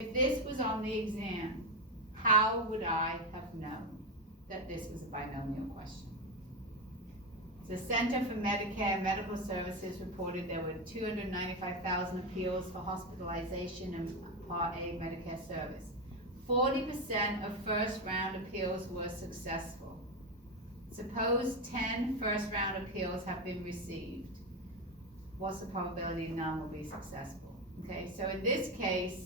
If this was on the exam, how would I have known that this was a binomial question? The Center for Medicare and Medical Services reported there were 295,000 appeals for hospitalization in Part A Medicare service. 40% of first-round appeals were successful. Suppose 10 first-round appeals have been received. What's the probability none will be successful? Okay, so in this case,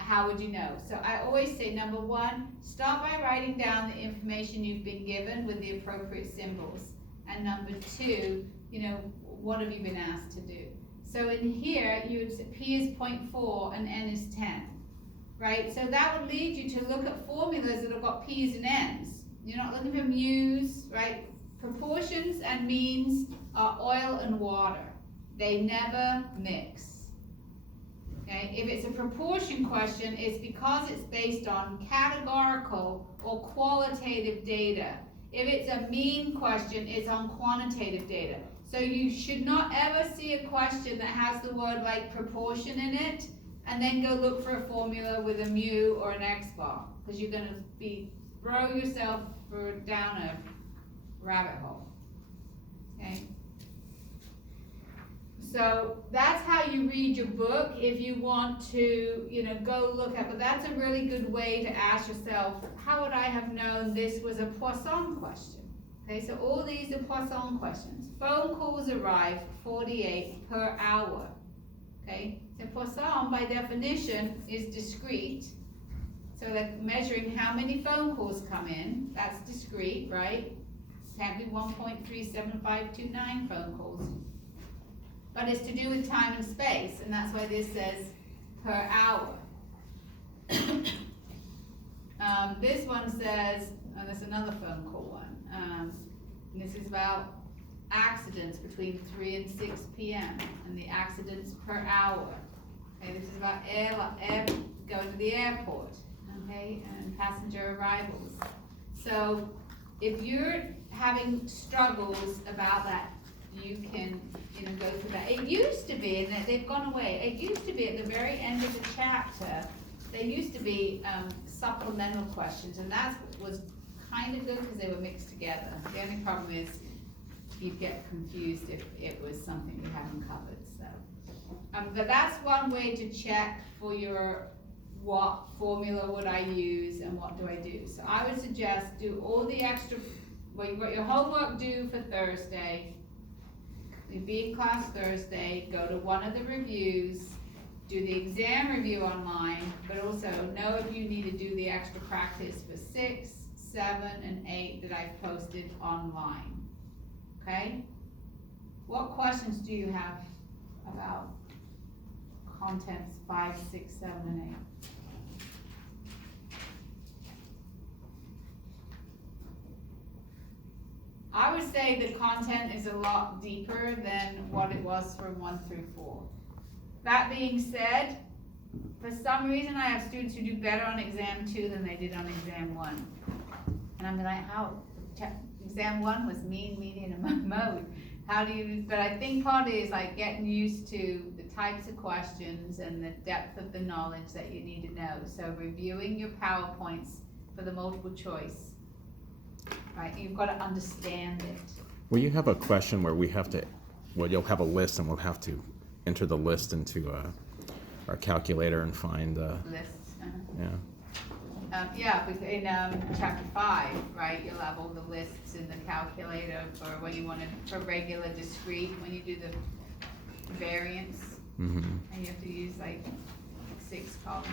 how would you know? So I always say, number one, start by writing down the information you've been given with the appropriate symbols. And number two, what have you been asked to do? So in here, you would say P is 0.4 and N is 10, right? So that would lead you to look at formulas that have got P's and N's. You're not looking for mu's, right? Proportions and means are oil and water. They never mix. Okay? If it's a proportion question, it's because it's based on categorical or qualitative data. If it's a mean question, it's on quantitative data. So you should not ever see a question that has the word like proportion in it and then go look for a formula with a mu or an X bar, because you're going to throw yourself down a rabbit hole. Okay? So that's how you read your book if you want to, go look at, but that's a really good way to ask yourself, how would I have known this was a Poisson question? Okay, so all these are Poisson questions. Phone calls arrive 48 per hour. Okay, so Poisson by definition is discrete. So they're measuring how many phone calls come in. That's discrete, right? Can't be 1.37529 phone calls. But it's to do with time and space, and that's why this says per hour. This one says, there's another phone call one. And this is about accidents between 3 and 6 p.m. and the accidents per hour. Okay, this is about going to the airport, okay, and passenger arrivals. So if you're having struggles about that, you can go through that. It used to be, and they've gone away, it used to be at the very end of the chapter, there used to be supplemental questions, and that was kind of good because they were mixed together. The only problem is you'd get confused if it was something you hadn't covered. So, but that's one way to check for your what formula would I use and what do I do. So I would suggest do all the extra, you've got your homework due for Thursday. You'll be in class Thursday, go to one of the reviews, do the exam review online, but also know if you need to do the extra practice for 6, 7, and 8 that I've posted online. Okay? What questions do you have about contents 5, 6, 7, and 8? I would say the content is a lot deeper than what it was from 1 through 4. That being said, for some reason I have students who do better on exam 2 than they did on exam 1. And I'm like, how? Exam 1 was mean, median, and mode. How do you, but I think part of it is like getting used to the types of questions and the depth of the knowledge that you need to know. So reviewing your PowerPoints for the multiple choice. Right, you've got to understand it. Will you have a question where you'll have a list and we'll have to enter the list into our calculator and find Lists. Yeah. In chapter 5, right, you'll have all the lists in the calculator for when you want to, for regular, discrete, when you do the variance, Mm-hmm. and you have to use like 6 columns.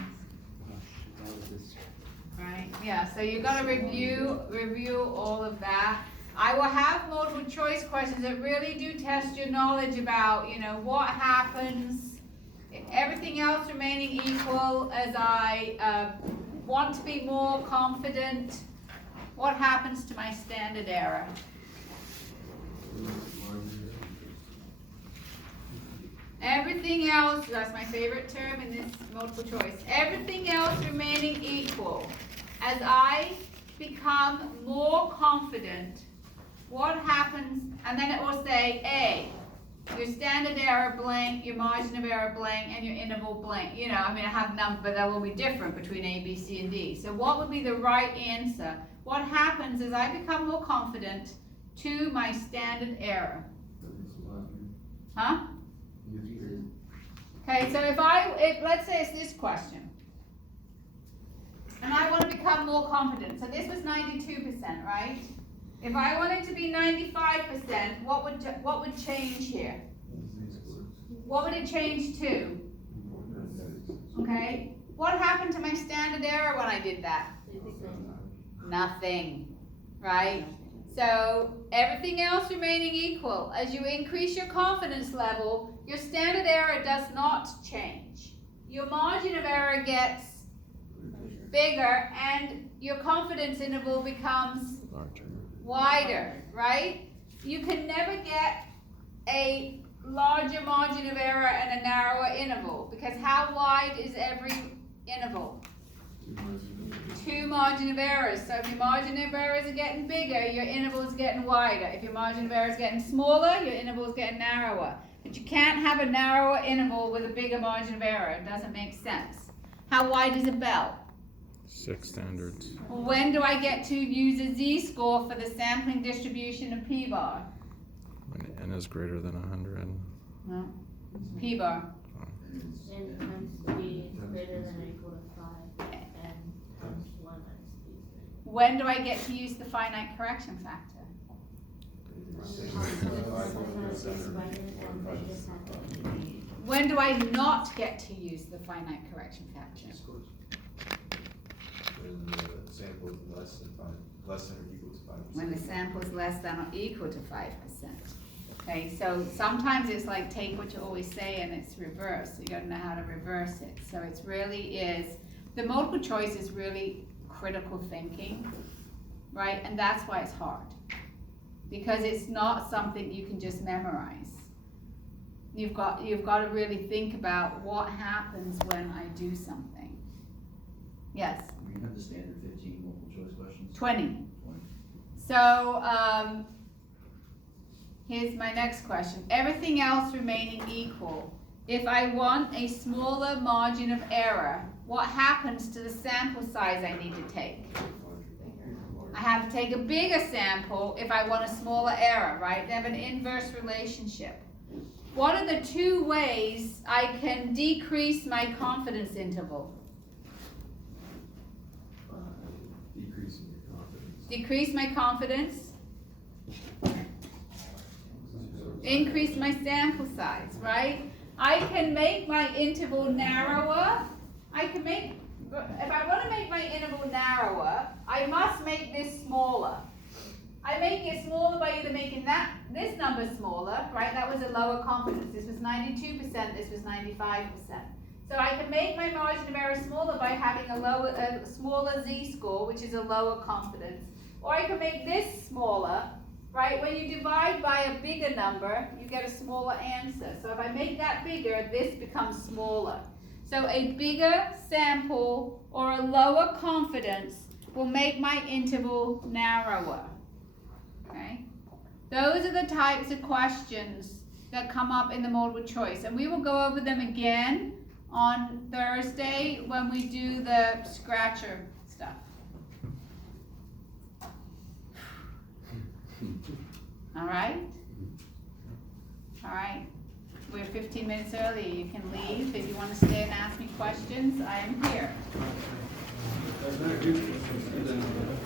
Right, yeah, so you've got to review all of that. I will have multiple choice questions that really do test your knowledge about, what happens, everything else remaining equal as I want to be more confident, what happens to my standard error? Everything else, that's my favorite term in this multiple choice, everything else remaining equal. As I become more confident, what happens, and then it will say A, your standard error blank, your margin of error blank, and your interval blank. You know, I mean, I have numbers, but that will be different between A, B, C, and D. So what would be the right answer? What happens is I become more confident to my standard error. Huh? Okay, so if let's say it's this question, and I want to become more confident. So this was 92%, right? If I want it to be 95%, what would change here? What would it change to? Okay. What happened to my standard error when I did that? Nothing, right? So everything else remaining equal, as you increase your confidence level, your standard error does not change. Your margin of error gets bigger and your confidence interval becomes wider, right? You can never get a larger margin of error and a narrower interval, because how wide is every interval? 2 margin of errors. So if your margin of errors are getting bigger, your interval is getting wider. If your margin of error is getting smaller, your interval is getting narrower. But you can't have a narrower interval with a bigger margin of error. It doesn't make sense. How wide is a bell? 6 standards. When do I get to use a z-score for the sampling distribution of p-bar? When n is greater than 100. No. P-bar. N times 3 is greater than or equal to 5, and times 1 times 3 is greater. When do I get to use the finite correction factor? When do I not get to use the finite correction factor? When the sample is less than or equal to 5%. When the sample is less than or equal to 5%. Okay, so sometimes it's like take what you always say and it's reversed. So you gotta know how to reverse it. So it's really is, the multiple choice is really critical thinking, right? And that's why it's hard. Because it's not something you can just memorize. You've got to really think about what happens when I do something. Yes? We have the standard 15 multiple choice questions. 20. So, here's my next question. Everything else remaining equal, if I want a smaller margin of error, what happens to the sample size I need to take? I have to take a bigger sample if I want a smaller error, right? They have an inverse relationship. What are the 2 ways I can decrease my confidence interval? Decreasing your confidence. Decrease my confidence. Increase my sample size, right? I can make my interval narrower. If I want to make my interval narrower, I must make this smaller. I make it smaller by either making this number smaller, right? That was a lower confidence. This was 92%, this was 95%. So I can make my margin of error smaller by having a smaller z-score, which is a lower confidence. Or I can make this smaller, right? When you divide by a bigger number, you get a smaller answer. So if I make that bigger, this becomes smaller. So a bigger sample or a lower confidence will make my interval narrower. Okay? Those are the types of questions that come up in the multiple choice. And we will go over them again on Thursday when we do the scratcher stuff. All right? All right. We're 15 minutes early. You can leave. If you want to stay and ask me questions, I am here.